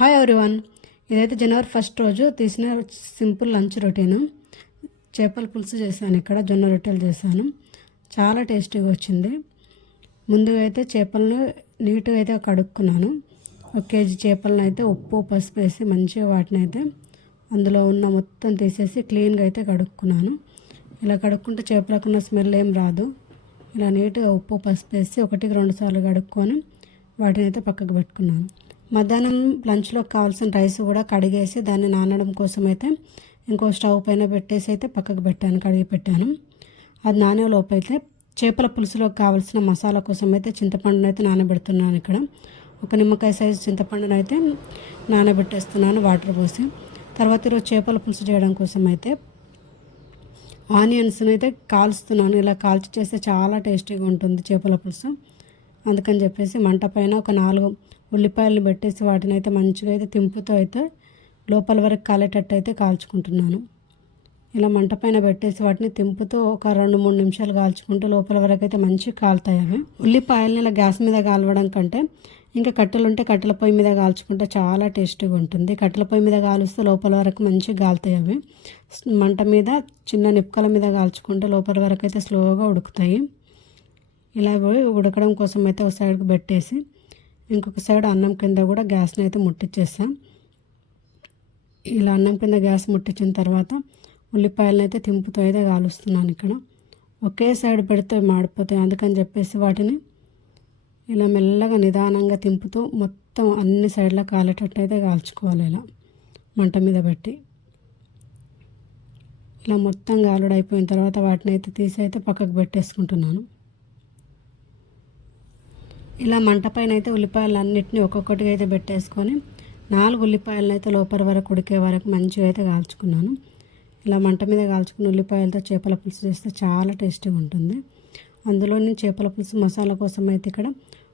Hi everyone ఇదైతే జనవరి first రోజు తీసిన సింపుల్ లంచ్ రొటీను. చేపల పులుసు చేశాను ఇక్కడ జొన్న రొట్టెలు చేశాను. చాలా టేస్టీగా వచ్చింది. ముందుగా అయితే చేపలను నీట్గా అయితే కడుక్కున్నాను. ఒక కేజీ చేపలను అయితే ఉప్పు పసుపు వేసి మంచిగా వాటిని అయితే అందులో ఉన్న మొత్తం తీసేసి క్లీన్గా అయితే కడుక్కున్నాను. ఇలా కడుక్కుంటే చేపలకున్న స్మెల్ ఏం రాదు. ఇలా నీట్గా ఉప్పు పసుపు వేసి ఒకటికి రెండు సార్లు కడుక్కొని వాటిని అయితే పక్కకు పెట్టుకున్నాను. మధ్యాహ్నం లంచ్లో కావాల్సిన రైస్ కూడా కడిగేసి దాన్ని నానడం కోసం అయితే ఇంకో స్టవ్ పైన పెట్టేసి అయితే పక్కకు పెట్టాను కడిగి పెట్టాను. అది నానే లోపు అయితే చేపల పులుసులో కావాల్సిన మసాలా కోసం అయితే చింతపండును అయితే నానబెడుతున్నాను ఇక్కడ. ఒక నిమ్మకాయ సైజు చింతపండును అయితే నానబెట్టేస్తున్నాను వాటర్ పోసి. తర్వాత ఈరోజు చేపల పులుసు చేయడం కోసం అయితే ఆనియన్స్ని అయితే కాల్స్తున్నాను. ఇలా కాల్చి చేస్తే చాలా టేస్టీగా ఉంటుంది చేపల పులుసు. అందుకని చెప్పేసి మంట పైన ఒక నాలుగు ఉల్లిపాయలు పెట్టేసి వాటిని అయితే మంచిగా అయితే తింపుతో అయితే లోపల వరకు కాలేటట్టు అయితే కాల్చుకుంటున్నాను. ఇలా మంట పైన పెట్టేసి వాటిని తింపుతూ ఒక రెండు మూడు నిమిషాలు కాల్చుకుంటూ లోపల వరకు అయితే మంచిగా కాలుతాయి అవి. ఉల్లిపాయలని ఇలా గ్యాస్ మీద కాలవడం కంటే ఇంకా కట్టెలు ఉంటే కట్టెల పొయ్యి మీద కాల్చుకుంటే చాలా టేస్టీగా ఉంటుంది. కట్టెల పొయ్యి మీద కాలుస్తే లోపల వరకు మంచిగా కాలుతాయి అవి. మంట మీద చిన్న నిప్పుకల మీద కాల్చుకుంటే లోపల వరకు అయితే స్లోగా ఉడుకుతాయి. ఇలా పోయి ఉడకడం కోసం అయితే ఒక సైడ్కి పెట్టేసి ఇంకొక సైడ్ అన్నం కింద కూడా గ్యాస్ని అయితే ముట్టించేసాం ఇలా అన్నం కింద గ్యాస్ ముట్టించిన తర్వాత ఉల్లిపాయలను అయితే తింపుతో అయితే కాలుస్తున్నాను ఇక్కడ. ఒకే సైడ్ పెడితే మాడిపోతాయి. అందుకని చెప్పేసి వాటిని ఇలా మెల్లగా నిదానంగా తింపుతూ మొత్తం అన్ని సైడ్లో కాలేటట్టు అయితే కాల్చుకోవాలి ఇలా మంట మీద పెట్టి. ఇలా మొత్తం గాలుడు అయిపోయిన తర్వాత వాటిని అయితే తీసి అయితే పక్కకు పెట్టేసుకుంటున్నాను. ఇలా మంట పైన అయితే ఉల్లిపాయలు అన్నిటిని ఒక్కొక్కటిగా అయితే పెట్టేసుకొని నాలుగు ఉల్లిపాయలను అయితే లోపల వరకు ఉడికే వరకు మంచిగా అయితే కాల్చుకున్నాను. ఇలా మంట మీద కాల్చుకున్న ఉల్లిపాయలతో చేపల పులుసు చేస్తే చాలా టేస్టీగా ఉంటుంది. అందులో నేను చేపల పులుసు మసాలా కోసం అయితే ఇక్కడ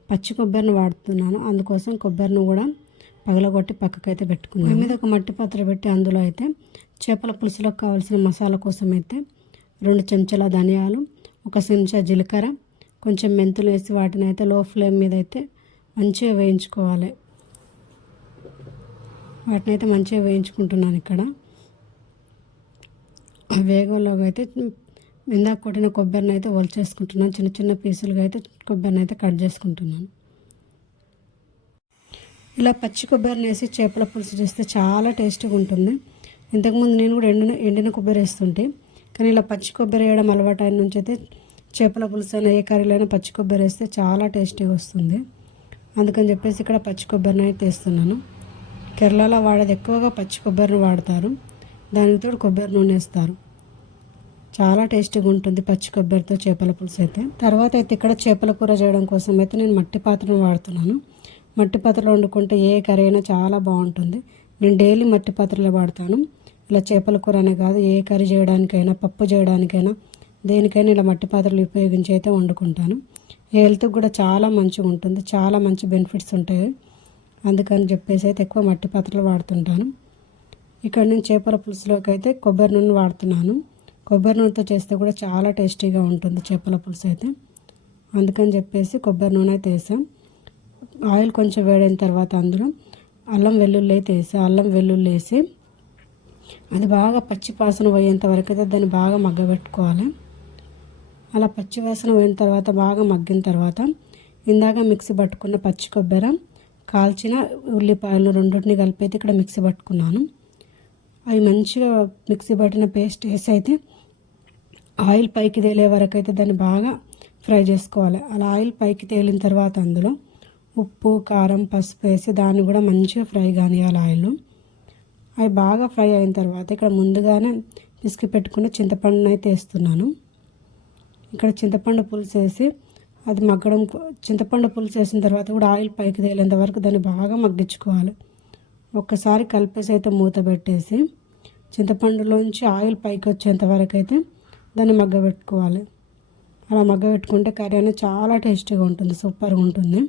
పచ్చి కొబ్బరిని వాడుతున్నాను. అందుకోసం కొబ్బరిని కూడా పగలగొట్టి పక్కకైతే పెట్టుకున్నాను. మీద ఒక మట్టి పాత్ర పెట్టి అందులో అయితే చేపల పులుసులో కావాల్సిన మసాలా కోసం అయితే రెండు చెంచాల ధనియాలు ఒక చెంచా జీలకర్ర కొంచెం మెంతులు వేసి వాటిని అయితే లో ఫ్లేమ్ మీద అయితే మంచిగా వేయించుకోవాలి. వాటిని అయితే మంచిగా వేయించుకుంటున్నాను ఇక్కడ. వేగంలోకి అయితే ఇందాక కొట్టిన కొబ్బరిని అయితే ఒలిచేసుకుంటున్నాను. చిన్న చిన్న పీసులుగా అయితే కొబ్బరిని అయితే కట్ చేసుకుంటున్నాను. ఇలా పచ్చి కొబ్బరిని వేసి చేపల పులుసు చేస్తే చాలా టేస్ట్గా ఉంటుంది. ఇంతకుముందు నేను కూడా ఎండిన ఎండిన కొబ్బరి వేస్తుంటే కానీ ఇలా పచ్చి కొబ్బరి వేయడం అలవాటు అయిన నుంచి అయితే చేపల పులుసు అయినా ఏ కర్రీలైనా పచ్చి కొబ్బరి వేస్తే చాలా టేస్టీగా వస్తుంది. అందుకని చెప్పేసి ఇక్కడ పచ్చి కొబ్బరిని అయితే వేస్తున్నాను. కేరళలో వాడేది ఎక్కువగా పచ్చి కొబ్బరిని వాడతారు. దానికి తోడు కొబ్బరి నూనె వేస్తారు. చాలా టేస్టీగా ఉంటుంది పచ్చి కొబ్బరితో చేపల పులుసు అయితే. తర్వాత అయితే ఇక్కడ చేపల కూర చేయడం కోసం అయితే నేను మట్టి పాత్రను వాడుతున్నాను. మట్టి పాత్రలో వండుకుంటే ఏ కర్రీ అయినా చాలా బాగుంటుంది. నేను డైలీ మట్టి పాత్రలో వాడతాను. ఇలా చేపల కూర అనే కాదు ఏ కర్రీ చేయడానికైనా పప్పు చేయడానికైనా దేనికైనా ఇలా మట్టి పాత్రలు ఉపయోగించి అయితే వండుకుంటాను. హెల్త్కి కూడా చాలా మంచిగా ఉంటుంది. చాలా మంచి బెనిఫిట్స్ ఉంటాయి. అందుకని చెప్పేసి అయితే ఎక్కువ మట్టి పాత్రలు వాడుతుంటాను. ఇక్కడ నేను చేపల పులుసులోకి అయితే కొబ్బరి నూనె వాడుతున్నాను. కొబ్బరి నూనెతో చేస్తే కూడా చాలా టేస్టీగా ఉంటుంది చేపల పులుసు అయితే. అందుకని చెప్పేసి కొబ్బరి నూనె అయితే వేసాం. ఆయిల్ కొంచెం వేడైన తర్వాత అందులో అల్లం వెల్లుల్లి అయితే వేసి అల్లం వెల్లుల్లి వేసి అది బాగా పచ్చి పాసన పోయేంత వరకు అయితే దాన్ని బాగా మగ్గబెట్టుకోవాలి. అలా పచ్చివాసన పోయిన తర్వాత బాగా మగ్గిన తర్వాత ఇందాక మిక్సీ పట్టుకున్న పచ్చి కొబ్బరి కాల్చిన ఉల్లిపాయలు రెండింటిని కలిపి అయితే ఇక్కడ మిక్సీ పట్టుకున్నాను. అవి మంచిగా మిక్సీ పట్టిన పేస్ట్ వేసి అయితే ఆయిల్ పైకి తేలే వరకు అయితే దాన్ని బాగా ఫ్రై చేసుకోవాలి. అలా ఆయిల్ పైకి తేలిన తర్వాత అందులో ఉప్పు కారం పసుపు వేసి దాన్ని కూడా మంచిగా ఫ్రై కానివ్వాలి ఆయిల్ అవి బాగా ఫ్రై అయిన తర్వాత ఇక్కడ ముందుగానే పిసికి పెట్టుకున్న చింతపండును అయితే వేస్తున్నాను. ఇక్కడ చింతపండు పులుసు వేసి అది మగ్గడం చింతపండు పులుసు వేసిన తర్వాత కూడా ఆయిల్ పైకి తేలేంత వరకు దాన్ని బాగా మగ్గించుకోవాలి. ఒక్కసారి కలిపేసి అయితే మూత పెట్టేసి చింతపండులోంచి ఆయిల్ పైకి వచ్చేంత వరకు అయితే దాన్ని మగ్గబెట్టుకోవాలి. అలా మగ్గబెట్టుకుంటే కర్రీ అనేది చాలా టేస్టీగా ఉంటుంది సూపర్గా ఉంటుంది.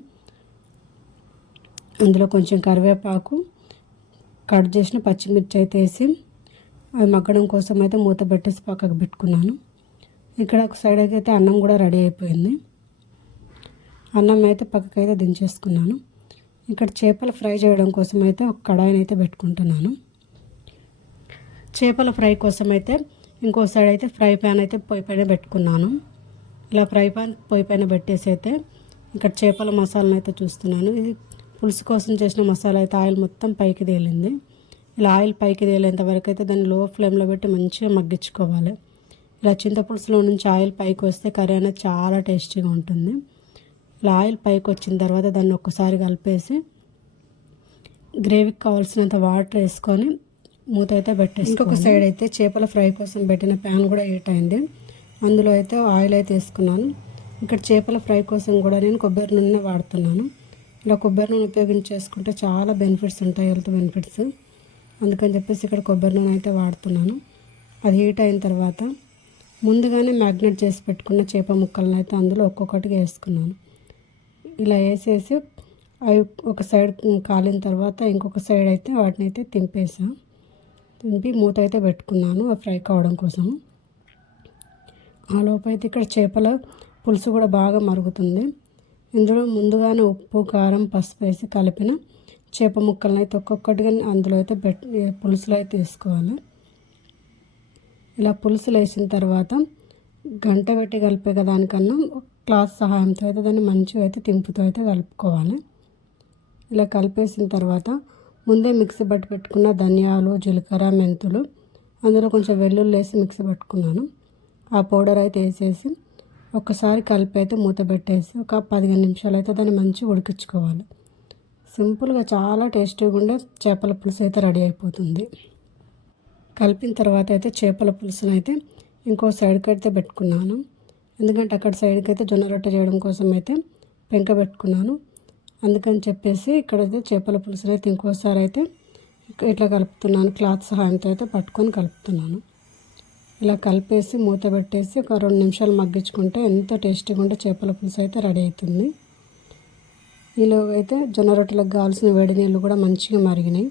అందులో కొంచెం కరివేపాకు కట్ చేసిన పచ్చిమిర్చి అయితే వేసి అది మగ్గడం కోసం అయితే మూత పెట్టేసి పక్కకు పెట్టుకున్నాను. ఇక్కడ ఒక సైడ్ అయితే అన్నం కూడా రెడీ అయిపోయింది. అన్నం అయితే పక్కకైతే దించేసుకున్నాను. ఇక్కడ చేపలు ఫ్రై చేయడం కోసం అయితే ఒక కడాయిని అయితే పెట్టుకుంటున్నాను. చేపల ఫ్రై కోసం అయితే ఇంకో సైడ్ అయితే ఫ్రై ప్యాన్ అయితే పొయ్యి పైన పెట్టుకున్నాను. ఇలా ఫ్రై పాన్ పొయ్యి పైన పెట్టేసి అయితే ఇక్కడ చేపల మసాలాను అయితే చూస్తున్నాను. ఇది పులుసు కోసం చేసిన మసాలా అయితే ఆయిల్ మొత్తం పైకి తేలింది. ఇలా ఆయిల్ పైకి తేలేంత వరకు అయితే దాన్ని లో ఫ్లేమ్లో పెట్టి మంచిగా మగ్గించుకోవాలి. ఇలా చింతపులుసులో నుంచి ఆయిల్ పైకి వస్తే కర్రీ అనేది చాలా టేస్టీగా ఉంటుంది. ఇలా ఆయిల్ పైకి వచ్చిన తర్వాత దాన్ని ఒక్కసారి కలిపేసి గ్రేవీకి కావాల్సినంత వాటర్ వేసుకొని మూత అయితే పెట్టేసి ఇంకొక సైడ్ అయితే చేపల ఫ్రై కోసం పెట్టిన ప్యాన్ కూడా హీట్ అయింది. అందులో అయితే ఆయిల్ అయితే వేసుకున్నాను. ఇక్కడ చేపల ఫ్రై కోసం కూడా నేను కొబ్బరి నూనె వాడుతున్నాను. ఇలా కొబ్బరి నూనె ఉపయోగించేసుకుంటే చాలా బెనిఫిట్స్ ఉంటాయి హెల్త్ బెనిఫిట్స్. అందుకని చెప్పేసి ఇక్కడ కొబ్బరి నూనె అయితే వాడుతున్నాను. అది హీట్ అయిన తర్వాత ముందుగానే మ్యాగ్నెట్ చేసి పెట్టుకున్న చేప ముక్కలను అయితే అందులో ఒక్కొక్కటిగా వేసుకున్నాను. ఇలా వేసేసి అవి ఒక సైడ్ కాలిన తర్వాత ఇంకొక సైడ్ అయితే వాటిని అయితే తింపేసాను తింపి మూత అయితే పెట్టుకున్నాను ఫ్రై కావడం కోసం. ఆ లోపైతే అయితే ఇక్కడ చేపల పులుసు కూడా బాగా మరుగుతుంది. ఇందులో ముందుగానే ఉప్పు కారం పసుపు వేసి కలిపిన చేప ముక్కలను అయితే ఒక్కొక్కటిగా అందులో అయితే పెట్ పులుసులో అయితే వేసుకోవాలి. ఇలా పులుసులు వేసిన తర్వాత గంట పెట్టి కలిపే దానికన్నా క్లాత్ సహాయంతో అయితే దాన్ని మంచిగా అయితే తింపుతో అయితే కలుపుకోవాలి. ఇలా కలిపేసిన తర్వాత ముందే మిక్సీ పట్టి పెట్టుకున్న ధనియాలు జీలకర్ర మెంతులు అందులో కొంచెం వెల్లుల్లి వేసి మిక్సీ పట్టుకున్నాను. ఆ పౌడర్ అయితే వేసేసి ఒకసారి కలిపి అయితే మూత పెట్టేసి ఒక పదిహేను నిమిషాలు అయితే దాన్ని మంచిగా ఉడికించుకోవాలి. సింపుల్గా చాలా టేస్టీగా ఉండే చేపల పులుసు అయితే రెడీ అయిపోతుంది. కలిపిన తర్వాత అయితే చేపల పులుసును అయితే ఇంకో సైడ్కి అయితే పెట్టుకున్నాను. ఎందుకంటే అక్కడ సైడ్కి అయితే జొన్న రొట్టె చేయడం కోసం అయితే పెంక పెట్టుకున్నాను. అందుకని చెప్పేసి ఇక్కడైతే చేపల పులుసును అయితే ఇంకోసారి అయితే ఇట్లా కలుపుతున్నాను. క్లాత్ సహాయంతో అయితే పట్టుకొని కలుపుతున్నాను. ఇలా కలిపేసి మూత పెట్టేసి ఒక రెండు నిమిషాలు మగ్గించుకుంటే ఎంత టేస్టీగా ఉంటే చేపల పులుసు అయితే రెడీ అవుతుంది. ఈలో అయితే జొన్న రొట్టెలకు కావాల్సిన వేడి నీళ్ళు కూడా మంచిగా మరిగినాయి.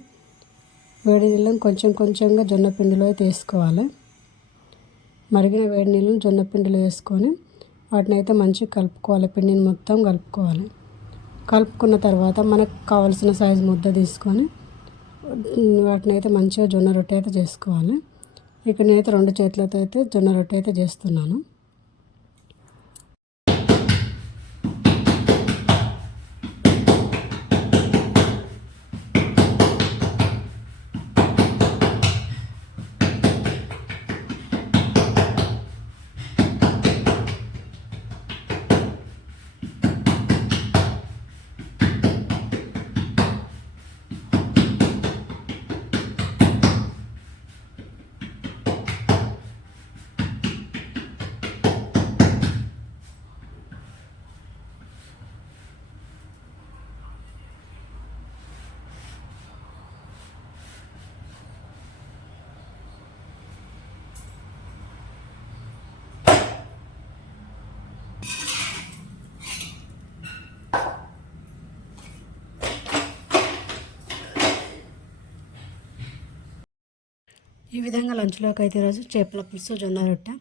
వేడి నీళ్ళని కొంచెం కొంచెంగా జొన్న పిండిలో అయితే వేసుకోవాలి. మరిగిన వేడి నీళ్ళని జొన్న పిండిలో వేసుకొని వాటిని అయితే మంచిగా కలుపుకోవాలి. పిండిని మొత్తం కలుపుకోవాలి. కలుపుకున్న తర్వాత మనకు కావాల్సిన సైజు ముద్ద తీసుకొని వాటిని అయితే మంచిగా జొన్న రొట్టె అయితే చేసుకోవాలి. ఇక్కడ నేనైతే రెండు చేతులతో అయితే జొన్న రొట్టె అయితే చేస్తున్నాను. ఈ విధంగా లంచ్లోకి అయితే ఈరోజు చేపల పులుసు జొన్న రొట్టె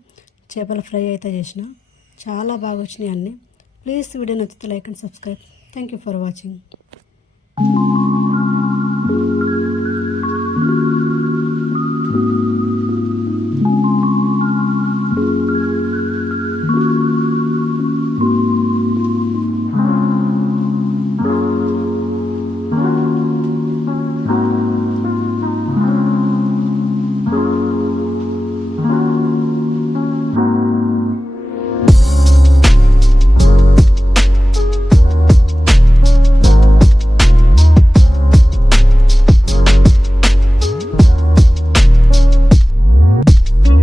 చేపల ఫ్రై అయితే చేసిన. చాలా బాగా వచ్చినాయి అన్నీ. ప్లీజ్ వీడియో నచ్చితే like and subscribe. Thank you for watching